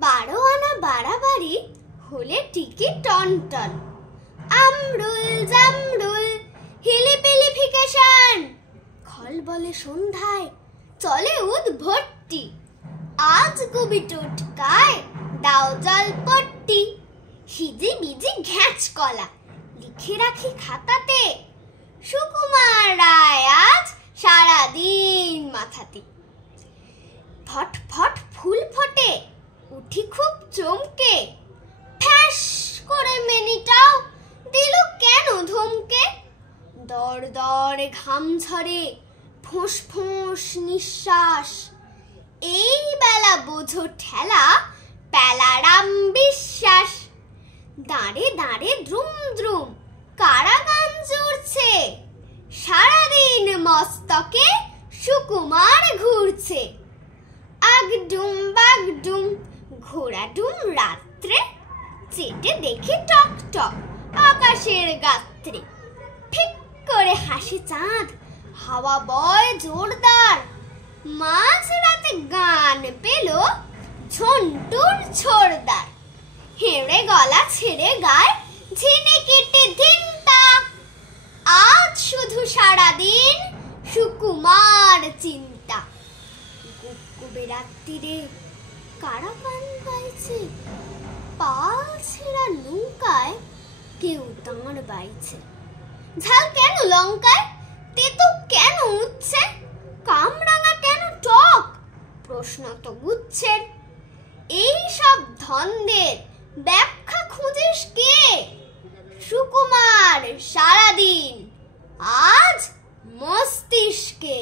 12 আনা বাড়াবাড়ি হলে টিকিট টনটন। আমরুল জামরুল হিলিপিলিফিকেশন। খল বলে সন্ধ্যায় চলে উদ্ভট্টি। আজ গুবি টোটকায় দাও জলপট্টি। হিজি বিজি ঘ্যাঁচ কলা লিখে রাখি খাতাতে। সুকুমার রায় আজ সারাদিন মাথাতে। ফট ফট ফুল ফটে উঠি খুব চমকে। ফ্যাস করে মেনিটাও দিল কেন ধমকে। দর দর ঘাম ঝরে ফোঁস ফোঁস নিঃশ্বাস। এই বেলা বোঝো ঠেলা প্যালারাম বিশ্বাস। দাঁড়ে দাঁড়ে দ্রুম দ্রুম কারাগান জুড়ছে। সারাদিন মস্তকে সুকুমার ঘুরছে। আগডুম বাগডুম ঘোড়াডুম রাত্রে। চেটে দেখে টক টক আকাশের গাত্রে। ঠিক করে হাসি চাঁদ হাওয়া বয় জোরদার। মাঝ রাতে গান পেল ঝন্টুর ছোড়দার। হেঁড়ে গলা ছেড়ে গায় ঝিনিকিটি ধিনতা। আজ শুধু সারাদিন সুকুমার চিন্তা। গুবগুবে রাত্রিরে কারা গান গাইছে। পাল ছেঁড়া নৌকায় কেউ দাঁড় বাইছে। ঝাল কেন লঙ্কায় তেতো কেন উঠছে। কামরাঙা কেন টক প্রশ্ন তো গুচ্ছের। এই সব ধন্দের ব্যাখ্যা খুঁজিস কে। সুকুমার সারাদিন আজ মস্তিষ্কে।